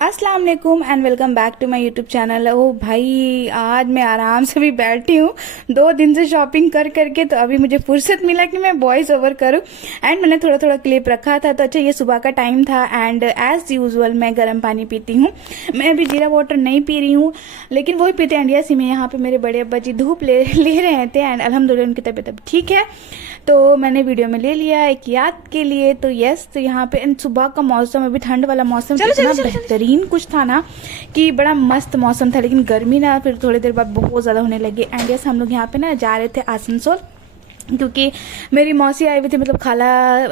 अस्सलाम वालेकुम and welcome back to my YouTube channel. ओ भाई, आज मैं आराम से भी बैठी हूँ 2 दिन से शॉपिंग कर करके, तो अभी मुझे फुर्सत मिला कि मैं वॉइस ओवर करूँ। एंड मैंने थोड़ा थोड़ा क्लिप रखा था, तो अच्छा ये सुबह का टाइम था एंड एज यूजुअल मैं गर्म पानी पीती हूँ। मैं अभी जीरा वाटर नहीं पी रही हूँ, लेकिन वही पीते हैं इंडिया से। में यहाँ पे मेरे बड़े अब्बा जी धूप ले रहे थे एंड अल्हम्दुलिल्लाह उनकी तबीयत अब ठीक है, तो मैंने वीडियो में ले लिया एक याद के लिए। तो यस, तो यहाँ पे सुबह का मौसम, अभी ठंड वाला मौसम, इतना बेहतरीन कुछ था ना कि बड़ा मस्त मौसम था। लेकिन गर्मी ना फिर थोड़ी देर बाद बहुत ज़्यादा होने लगी। एंड यस, हम लोग यहाँ पे ना जा रहे थे आसनसोल, क्योंकि मेरी मौसी आई हुई थी, मतलब खाला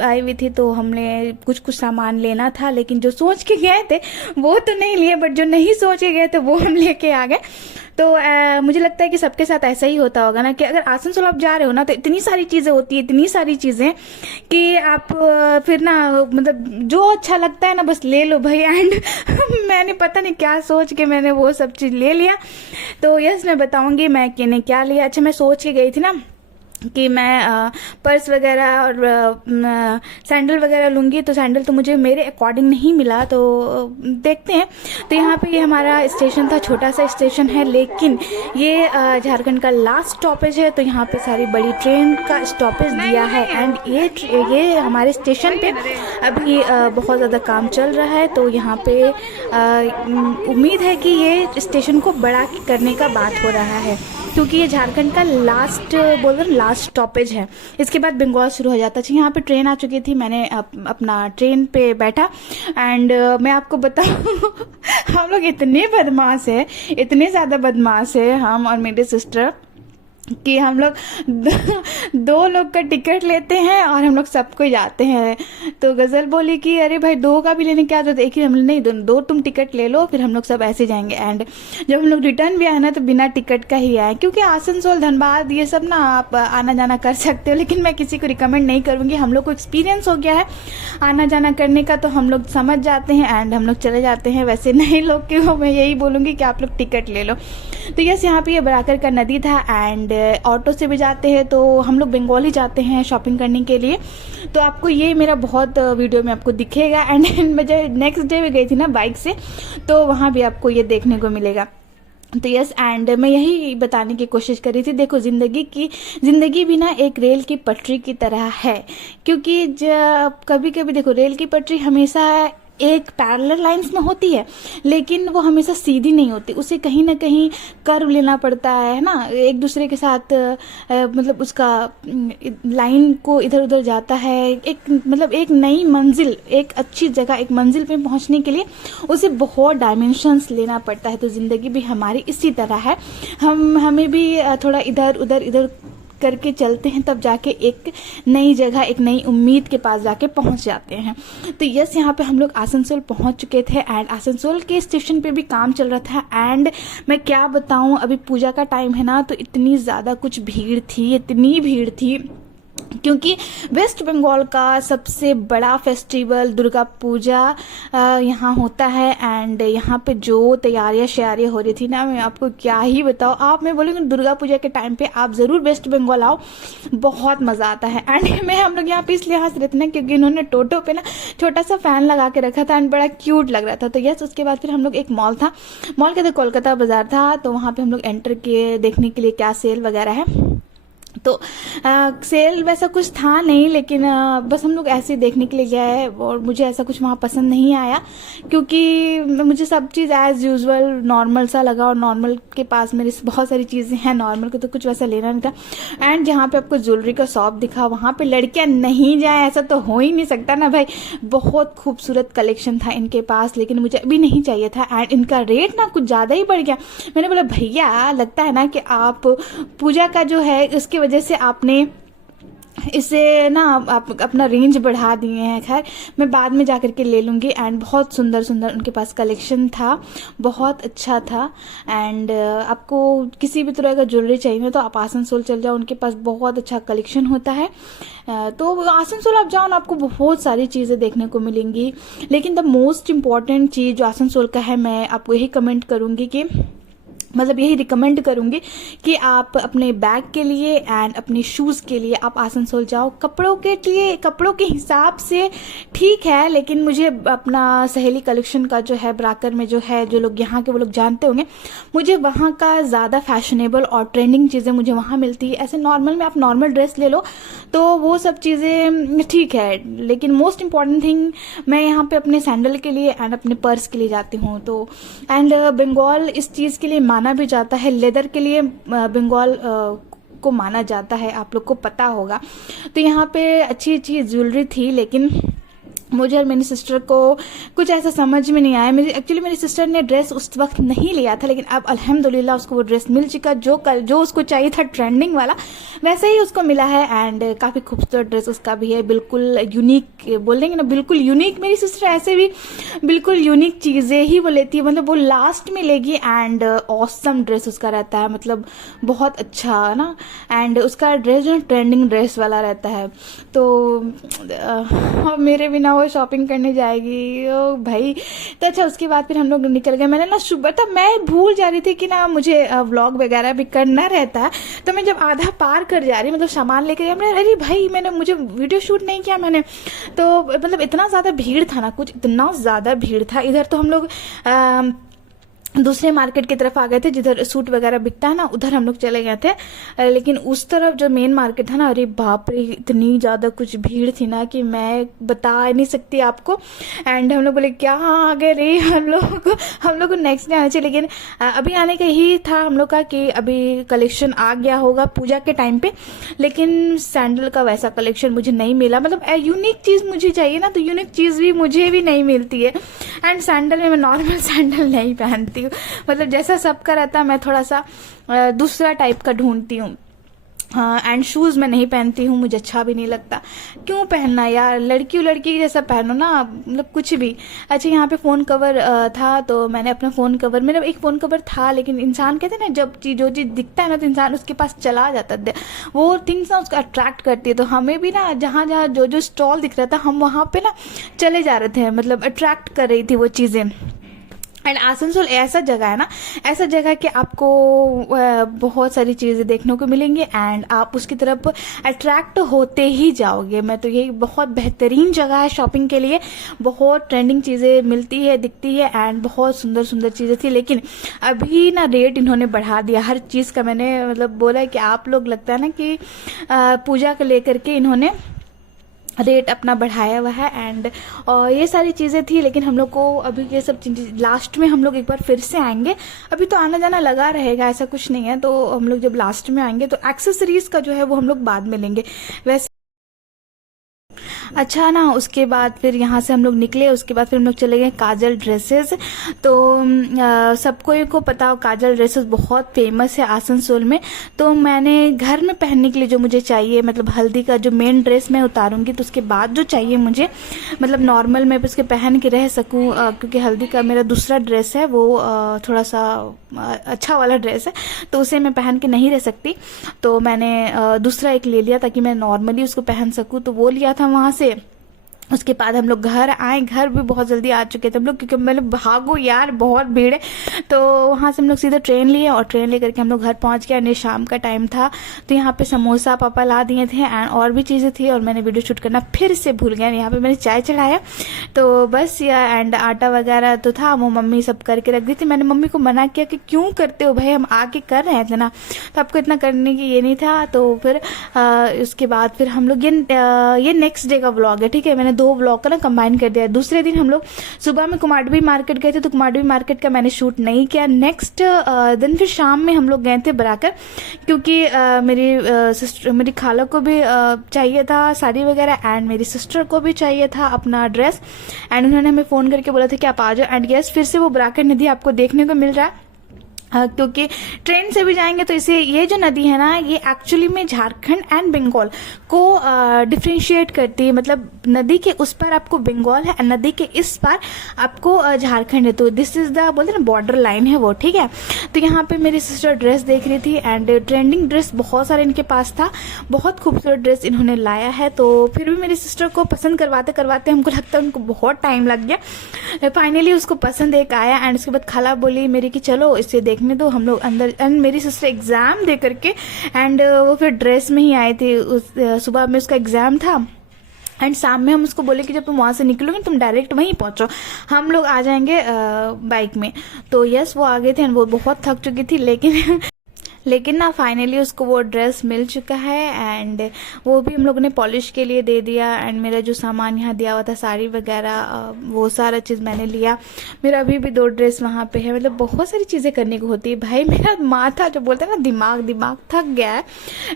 आई हुई थी, तो हमने कुछ कुछ सामान लेना था। लेकिन जो सोच के गए थे वो तो नहीं लिए, बट जो नहीं सोच के गए थे वो हम लेके आ गए। तो मुझे लगता है कि सबके साथ ऐसा ही होता होगा ना, कि अगर आसनसोल आप जा रहे हो ना, तो इतनी सारी चीज़ें होती है, इतनी सारी चीज़ें कि आप फिर ना, मतलब जो अच्छा लगता है ना बस ले लो भाई। एंड मैंने पता नहीं क्या सोच के मैंने वो सब चीज़ ले लिया। तो यस, मैं बताऊंगी मैं किने क्या लिया। अच्छा, मैं सोच के गई थी ना कि मैं पर्स वगैरह और सैंडल वगैरह लूँगी, तो सैंडल तो मुझे मेरे अकॉर्डिंग नहीं मिला, तो देखते हैं। तो यहाँ पे ये हमारा स्टेशन था, छोटा सा स्टेशन है, लेकिन ये झारखंड का लास्ट स्टॉपेज है। तो यहाँ पे सारी बड़ी ट्रेन का स्टॉपेज दिया है एंड ये हमारे स्टेशन पे अभी बहुत ज़्यादा काम चल रहा है। तो यहाँ पे उम्मीद है कि ये स्टेशन को बड़ा करने का बात हो रहा है, क्योंकि ये झारखंड का लास्ट लास्ट स्टॉपेज है। इसके बाद बंगाल शुरू हो जाता है। यहाँ पे ट्रेन आ चुकी थी, मैंने अपना ट्रेन पे बैठा एंड मैं आपको बताऊं हम लोग इतने बदमाश है, इतने ज़्यादा बदमाश है हम और मेरे सिस्टर, कि हम लोग 2 लोग का टिकट लेते हैं और हम लोग सबको जाते हैं। तो गज़ल बोली कि अरे भाई 2 का भी लेने क्या जरूरत है, एक ही हम नहीं, 2 तुम टिकट ले लो, फिर हम लोग सब ऐसे जाएंगे। एंड जब हम लोग रिटर्न भी आए ना, तो बिना टिकट का ही आए, क्योंकि आसनसोल धनबाद ये सब ना आप आना जाना कर सकते हो, लेकिन मैं किसी को रिकमेंड नहीं करूँगी। हम लोग को एक्सपीरियंस हो गया है आना जाना करने का, तो हम लोग समझ जाते हैं एंड हम लोग चले जाते हैं। वैसे नए लोग को मैं यही बोलूँगी कि आप लोग टिकट ले लो। तो यस, यहाँ पे ये बराकर का नदी था एंड ऑटो से भी जाते हैं, तो हम लोग बंगाली जाते हैं शॉपिंग करने के लिए। तो आपको ये मेरा बहुत वीडियो में आपको दिखेगा। एंड मैं जब नेक्स्ट डे में गई थी ना बाइक से, तो वहाँ भी आपको ये देखने को मिलेगा। तो यस, एंड मैं यही बताने की कोशिश कर रही थी, देखो ज़िंदगी भी ना एक रेल की पटरी की तरह है। क्योंकि जब कभी कभी देखो, रेल की पटरी हमेशा एक पैरेलल लाइंस में होती है, लेकिन वो हमेशा सीधी नहीं होती, उसे कहीं ना कहीं कर्व लेना पड़ता है ना, एक दूसरे के साथ मतलब उसका लाइन को इधर उधर जाता है। एक नई मंजिल, एक अच्छी जगह, एक मंजिल पे पहुंचने के लिए उसे बहुत डायमेंशंस लेना पड़ता है। तो ज़िंदगी भी हमारी इसी तरह है, हमें भी थोड़ा इधर उधर करके चलते हैं, तब जाके एक नई जगह, एक नई उम्मीद के पास जाके पहुंच जाते हैं। तो यस, यहाँ पे हम लोग आसनसोल पहुंच चुके थे एंड आसनसोल के स्टेशन पे भी काम चल रहा था। एंड मैं क्या बताऊं, अभी पूजा का टाइम है ना, तो इतनी ज़्यादा कुछ भीड़ थी, इतनी भीड़ थी, क्योंकि वेस्ट बंगाल का सबसे बड़ा फेस्टिवल दुर्गा पूजा यहाँ होता है। एंड यहाँ पे जो तैयारियां हो रही थी ना, मैं आपको क्या ही बताऊँ। आप मैं बोलूँगी दुर्गा पूजा के टाइम पे आप ज़रूर वेस्ट बंगाल आओ, बहुत मज़ा आता है। एंड हम लोग यहाँ पे इसलिए हंस रहे थे ना, क्योंकि इन्होंने टोटो पे ना छोटा सा फैन लगा के रखा था एंड बड़ा क्यूट लग रहा था। तो यस, उसके बाद फिर हम लोग एक मॉल था, मॉल के तो कोलकाता बाजार था, तो वहाँ पर हम लोग एंटर किए देखने के लिए क्या सेल वगैरह है। तो सेल वैसा कुछ था नहीं, लेकिन बस हम लोग ऐसे देखने के लिए गए और मुझे ऐसा कुछ वहाँ पसंद नहीं आया, क्योंकि मुझे सब चीज़ एज यूजुअल नॉर्मल सा लगा, और नॉर्मल के पास मेरी बहुत सारी चीज़ें हैं नॉर्मल को, तो कुछ वैसा लेना नहीं था। एंड जहाँ पे आपको ज्वेलरी का शॉप दिखा, वहाँ पे लड़कियाँ नहीं जाए ऐसा तो हो ही नहीं सकता ना भाई। बहुत खूबसूरत कलेक्शन था इनके पास, लेकिन मुझे अभी नहीं चाहिए था एंड इनका रेट ना कुछ ज़्यादा ही बढ़ गया। मैंने बोला भैया, लगता है ना कि आप पूजा का जो है उसके वजह से आपने इसे ना आप अपना रेंज बढ़ा दिए हैं। खैर, मैं बाद में जाकर के ले लूँगी। एंड बहुत सुंदर सुंदर उनके पास कलेक्शन था, बहुत अच्छा था। एंड आपको किसी भी तरह का ज्वेलरी चाहिए तो आप आसनसोल चल जाओ, उनके पास बहुत अच्छा कलेक्शन होता है। तो आसनसोल आप जाओ ना, आपको बहुत सारी चीज़ें देखने को मिलेंगी। लेकिन द मोस्ट इम्पॉर्टेंट चीज़ जो आसनसोल का है, मैं आपको यही कमेंट करूँगी कि मतलब यही रिकमेंड करूंगी कि आप अपने बैग के लिए एंड अपने शूज़ के लिए आप आसनसोल जाओ। कपड़ों के लिए, कपड़ों के हिसाब से ठीक है, लेकिन मुझे अपना सहेली कलेक्शन का जो है ब्राकर में जो है, जो लोग यहाँ के वो लोग जानते होंगे, मुझे वहाँ का ज़्यादा फैशनेबल और ट्रेंडिंग चीज़ें मुझे वहाँ मिलती है। ऐसे नॉर्मल में आप नॉर्मल ड्रेस ले लो तो वो सब चीज़ें ठीक है, लेकिन मोस्ट इम्पॉर्टेंट थिंग मैं यहाँ पे अपने सैंडल के लिए एंड अपने पर्स के लिए जाती हूँ। तो एंड बंगाल इस चीज़ के लिए माना भी जाता है, लेदर के लिए बंगाल को माना जाता है, आप लोग को पता होगा। तो यहाँ पे अच्छी अच्छी ज्वेलरी थी, लेकिन मुझे और मेरी सिस्टर को कुछ ऐसा समझ में नहीं आया। मेरी सिस्टर ने ड्रेस उस वक्त नहीं लिया था, लेकिन अब अल्हम्दुलिल्लाह उसको वो ड्रेस मिल चुका, जो उसको चाहिए था ट्रेंडिंग वाला वैसे ही उसको मिला है। एंड काफ़ी खूबसूरत ड्रेस उसका भी है, बिल्कुल यूनिक बोल देंगे ना, बिल्कुल यूनिक। मेरी सिस्टर ऐसे भी बिल्कुल यूनिक चीज़ें ही वो लेती है, मतलब वो लास्ट में लेगी। एंड ऑसम ड्रेस उसका रहता है, मतलब बहुत अच्छा है ना। एंड उसका ड्रेस जो ट्रेंडिंग ड्रेस वाला रहता है। तो मेरे बिना वो शॉपिंग करने जाएगी, ओ भाई। तो अच्छा, उसके बाद फिर हम लोग निकल गए। मैंने ना सुबह तब मैं भूल जा रही थी कि ना मुझे व्लॉग वगैरह भी करना रहता है। तो मैं जब आधा पार कर जा रही, मतलब सामान लेकर, अरे भाई मुझे वीडियो शूट नहीं किया मैंने। तो मतलब इतना ज़्यादा भीड़ था ना, कुछ इतना ज़्यादा भीड़ था। इधर तो हम लोग दूसरे मार्केट की तरफ आ गए थे, जिधर सूट वगैरह बिकता है ना, उधर हम लोग चले गए थे। लेकिन उस तरफ जो मेन मार्केट था ना, अरे बाप रे, इतनी ज़्यादा कुछ भीड़ थी ना कि मैं बता नहीं सकती आपको। एंड हम लोग बोले क्या आ गए रे, हम लोग को नेक्स्ट डे आना चाहिए। लेकिन अभी आने का ही था हम लोग का कि अभी कलेक्शन आ गया होगा पूजा के टाइम पे, लेकिन सैंडल का वैसा कलेक्शन मुझे नहीं मिला। मतलब यूनिक चीज़ मुझे चाहिए ना, तो यूनिक चीज़ भी मुझे भी नहीं मिलती है। एंड सैंडल में मैं नॉर्मल सैंडल नहीं पहनती, मतलब जैसा सबका रहता है, मैं थोड़ा सा दूसरा टाइप का ढूंढती हूँ। हाँ, एंड शूज़ मैं नहीं पहनती हूँ, मुझे अच्छा भी नहीं लगता। क्यों पहनना यार, लड़की जैसा पहनो ना, मतलब कुछ भी। अच्छा, यहाँ पे फ़ोन कवर था, तो मैंने अपना फ़ोन कवर, मेरा एक फ़ोन कवर था, लेकिन इंसान कहते हैं ना, जब जो चीज़ दिखता है ना तो इंसान उसके पास चला जाता है, वो थिंग्स ना उसको अट्रैक्ट करती है। तो हमें भी ना जहाँ जो स्टॉल दिख रहा था, हम वहाँ पे ना चले जा रहे थे, मतलब अट्रैक्ट कर रही थी वो चीज़ें। एंड आसनसोल ऐसा जगह है ना, ऐसा जगह कि आपको बहुत सारी चीज़ें देखने को मिलेंगी एंड आप उसकी तरफ अट्रैक्ट होते ही जाओगे। मैं तो यही, बहुत बेहतरीन जगह है शॉपिंग के लिए, बहुत ट्रेंडिंग चीज़ें मिलती है, दिखती है एंड बहुत सुंदर सुंदर चीज़ें थी। लेकिन अभी ना रेट इन्होंने बढ़ा दिया हर चीज़ का। मैंने मतलब बोला है कि आप लोग, लगता है ना कि पूजा को लेकर के इन्होंने रेट अपना बढ़ाया हुआ है। एंड ये सारी चीज़ें थी, लेकिन हम लोग को अभी ये सब चीज़ें लास्ट में हम लोग एक बार फिर से आएंगे। अभी तो आना जाना लगा रहेगा, ऐसा कुछ नहीं है। तो हम लोग जब लास्ट में आएंगे तो एक्सेसरीज का जो है वो हम लोग बाद में लेंगे वैसे। अच्छा ना, उसके बाद फिर यहाँ से हम लोग निकले, उसके बाद फिर हम लोग चले गए काजल ड्रेसेस। तो सबको को पता हो काजल ड्रेसेस बहुत फेमस है आसनसोल में। तो मैंने घर में पहनने के लिए जो मुझे चाहिए, मतलब हल्दी का जो मेन ड्रेस मैं उतारूंगी, तो उसके बाद जो चाहिए मुझे, मतलब नॉर्मल मैं उसके पहन के रह सकूं, क्योंकि हल्दी का मेरा दूसरा ड्रेस है, वो थोड़ा सा अच्छा वाला ड्रेस है, तो उसे मैं पहन के नहीं रह सकती। तो मैंने दूसरा एक ले लिया ताकि मैं नॉर्मली उसको पहन सकूं, तो वो लिया था वहाँ से। उसके बाद हम लोग घर आए, घर भी बहुत जल्दी आ चुके थे हम लोग, क्योंकि मैंने भागो यार बहुत भीड़ है। तो वहाँ से हम लोग सीधा ट्रेन लिए और ट्रेन लेकर के हम लोग घर पहुँच गए। एंड शाम का टाइम था, तो यहाँ पे समोसा पापा ला दिए थे एंड और भी चीज़ें थी, और मैंने वीडियो शूट करना फिर से भूल गया। यहाँ पे मैंने चाय चढ़ाया, तो बस एंड आटा वगैरह तो था, वो मम्मी सब करके रख दी थी। मैंने मम्मी को मना किया कि क्यों करते हो भाई, हम आके कर रहे थे ना, तो आपको इतना करने की ये नहीं था। तो फिर उसके बाद फिर हम लोग ये नेक्स्ट डे का व्लॉग है, ठीक है। मैंने 2 व्लॉग का ना कंबाइन कर दिया। दूसरे दिन हम लोग सुबह में कुमारडुबी मार्केट गए थे, तो कुमारडुबी मार्केट का मैंने शूट नहीं किया। नेक्स्ट दिन फिर शाम में हम लोग गए थे बराकर, क्योंकि मेरी खाला को भी चाहिए था साड़ी वगैरह, एंड मेरी सिस्टर को भी चाहिए था अपना ड्रेस। एंड उन्होंने हमें फ़ोन करके बोला था कि आप आ जाओ। एंड यस, फिर से वो बराकर नदी आपको देखने को मिल रहा है, क्योंकि ट्रेन से भी जाएंगे तो इसे, ये जो नदी है ना, ये एक्चुअली में झारखंड एंड बंगाल को डिफ्रेंशिएट करती है। मतलब नदी के उस पार आपको बंगाल है, नदी के इस पार आपको झारखंड है। तो दिस इज द, बोलते ना, बॉर्डर लाइन है वो, ठीक है। तो यहाँ पे मेरी सिस्टर ड्रेस देख रही थी एंड ट्रेंडिंग ड्रेस बहुत सारे इनके पास था, बहुत खूबसूरत ड्रेस इन्होंने लाया है। तो फिर भी मेरी सिस्टर को पसंद करवाते करवाते हमको लगता है उनको बहुत टाइम लग गया। फाइनली उसको पसंद एक आया एंड उसके बाद खाला बोली मेरी कि चलो इसे देख देखने दो, हम लोग अंदर। एंड मेरी सिस्टर एग्ज़ाम दे करके एंड वो फिर ड्रेस में ही आए थे। उस सुबह में उसका एग्ज़ाम था एंड शाम में हम उसको बोले कि जब तुम वहाँ से निकलोगे तुम डायरेक्ट वहीं पहुँचो, हम लोग आ जाएंगे बाइक में। तो यस, वो आ गए थे एंड वो बहुत थक चुकी थी, लेकिन ना फाइनली उसको वो ड्रेस मिल चुका है एंड वो भी हम लोगों ने पॉलिश के लिए दे दिया। एंड मेरा जो सामान यहाँ दिया हुआ था, साड़ी वगैरह, वो सारा चीज़ मैंने लिया। मेरा अभी भी 2 ड्रेस वहाँ पे है। मतलब बहुत सारी चीज़ें करने को होती है भाई। मेरा माथा जो बोलता है ना, दिमाग थक गया है।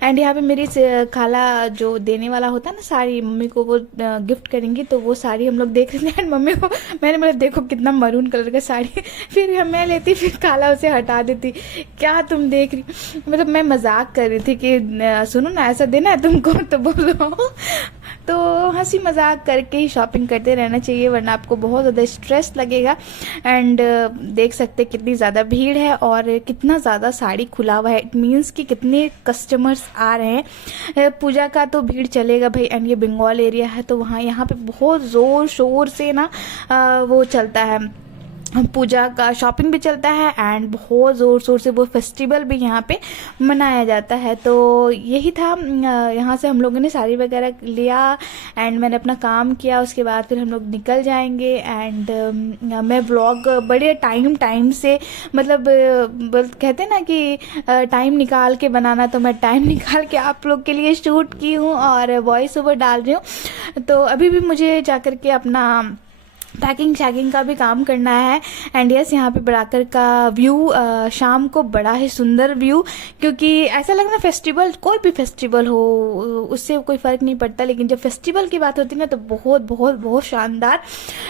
एंड यहाँ पे मेरी खाला जो देने वाला होता है ना साड़ी, मम्मी को वो गिफ्ट करेंगी, तो वो साड़ी हम लोग देख रहे हैं। मम्मी को मैंने बोला देखो कितना मरून कलर का साड़ी, फिर मैं लेती, फिर खाला उसे हटा देती। क्या तुम देख रही, मतलब मैं मजाक कर रही थी कि सुनो ना ऐसा देना है तुमको, तो बोलो। तो हंसी मजाक करके ही शॉपिंग करते रहना चाहिए, वरना आपको बहुत ज़्यादा स्ट्रेस लगेगा। एंड देख सकते कितनी ज़्यादा भीड़ है और कितना ज़्यादा साड़ी खुला हुआ है। इट मीन्स कि कितने कस्टमर्स आ रहे हैं। पूजा का तो भीड़ चलेगा भाई। एंड ये बंगाल एरिया है तो यहाँ पे बहुत ज़ोर शोर से ना वो चलता है, पूजा का शॉपिंग भी चलता है एंड बहुत ज़ोर शोर से वो फेस्टिवल भी यहाँ पे मनाया जाता है। तो यही था, यहाँ से हम लोगों ने साड़ी वगैरह लिया एंड मैंने अपना काम किया। उसके बाद फिर हम लोग निकल जाएंगे। एंड मैं व्लॉग बड़े टाइम से, मतलब कहते हैं ना कि टाइम निकाल के बनाना, तो मैं टाइम निकाल के आप लोग के लिए शूट की हूँ और वॉइस ओवर डाल रही हूँ। तो अभी भी मुझे जाकर के अपना पैकिंग शैकिंग का भी काम करना है। एंड यस, यहाँ पे बड़ाकर का व्यू शाम को बड़ा ही सुंदर व्यू, क्योंकि ऐसा लग रहा है फेस्टिवल, कोई भी फेस्टिवल हो उससे कोई फ़र्क नहीं पड़ता, लेकिन जब फेस्टिवल की बात होती है ना तो बहुत बहुत बहुत शानदार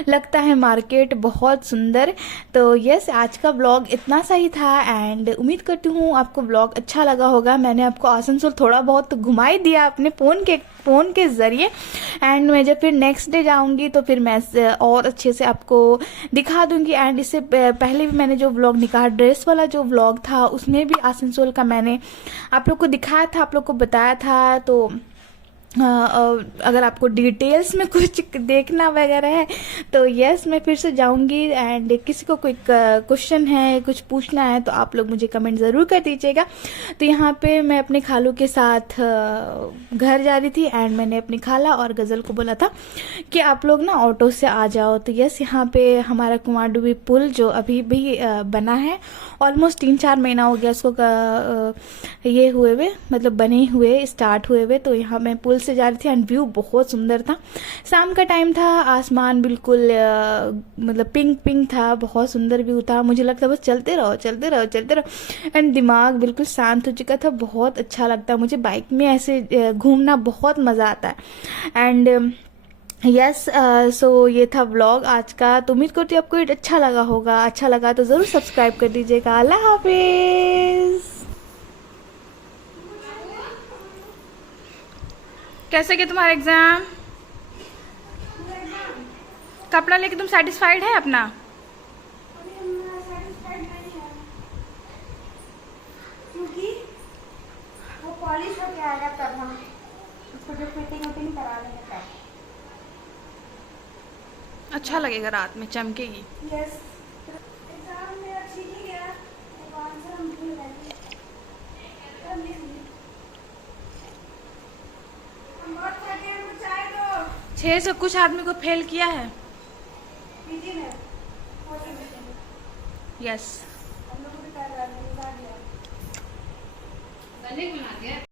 लगता है मार्केट, बहुत सुंदर। तो यस, आज का व्लॉग इतना सा ही था एंड उम्मीद करती हूँ आपको व्लॉग अच्छा लगा होगा। मैंने आपको आसनसोल थोड़ा बहुत घुमा ही दिया अपने फ़ोन के ज़रिए। एंड मैं जब फिर नेक्स्ट डे जाऊँगी तो फिर मैं और अच्छे से आपको दिखा दूंगी। एंड इससे पहले भी मैंने जो व्लॉग निकाला, ड्रेस वाला जो व्लॉग था, उसमें भी आसनसोल का मैंने आप लोग को दिखाया था, आप लोग को बताया था। तो अगर आपको डिटेल्स में कुछ देखना वगैरह है तो यस, मैं फिर से जाऊंगी। एंड किसी को कोई क्वेश्चन है, कुछ पूछना है, तो आप लोग मुझे कमेंट ज़रूर कर दीजिएगा। तो यहाँ पे मैं अपने खालू के साथ घर जा रही थी एंड मैंने अपनी खाला और गज़ल को बोला था कि आप लोग ना ऑटो से आ जाओ। तो यस, यहाँ पे हमारा कुमारडुबी पुल जो अभी भी बना है, ऑलमोस्ट 3-4 महीना हो गया उसको ये हुए हुए, मतलब बने हुए, स्टार्ट हुए हुए। तो यहाँ मैं पुल से जा रही थी एंड व्यू बहुत सुंदर था। शाम का टाइम था, आसमान बिल्कुल मतलब पिंक था, बहुत सुंदर व्यू था। मुझे लगता बस चलते रहो एंड दिमाग बिल्कुल शांत हो चुका था। बहुत अच्छा लगता है मुझे, बाइक में ऐसे घूमना बहुत मज़ा आता है। एंड यस, सो ये था व्लॉग आज का। तो उम्मीद करती हूँ आपको ये अच्छा लगा होगा। अच्छा लगा तो ज़रूर सब्सक्राइब कर दीजिएगा। अल्लाह हाफिज़। कैसे गया तुम्हारा एग्जाम? कपड़ा लेके तुम सेटिस्फाइड है अपना? क्योंकि वो पॉलिश होके आएगा तब हम उसको जो फिटिंग करा लेंगे तब अच्छा लगेगा, रात में चमकेगी। यस। एग्जाम मेरा ठीक ही गया, अब आंसर हम भूल गए, तब लिख ली। हम बहुत थके हैं, मुझे चाय दो। 6 से कुछ आदमी को फेल किया है। पीजी में यस, हम लोग भी कर रहे हैं,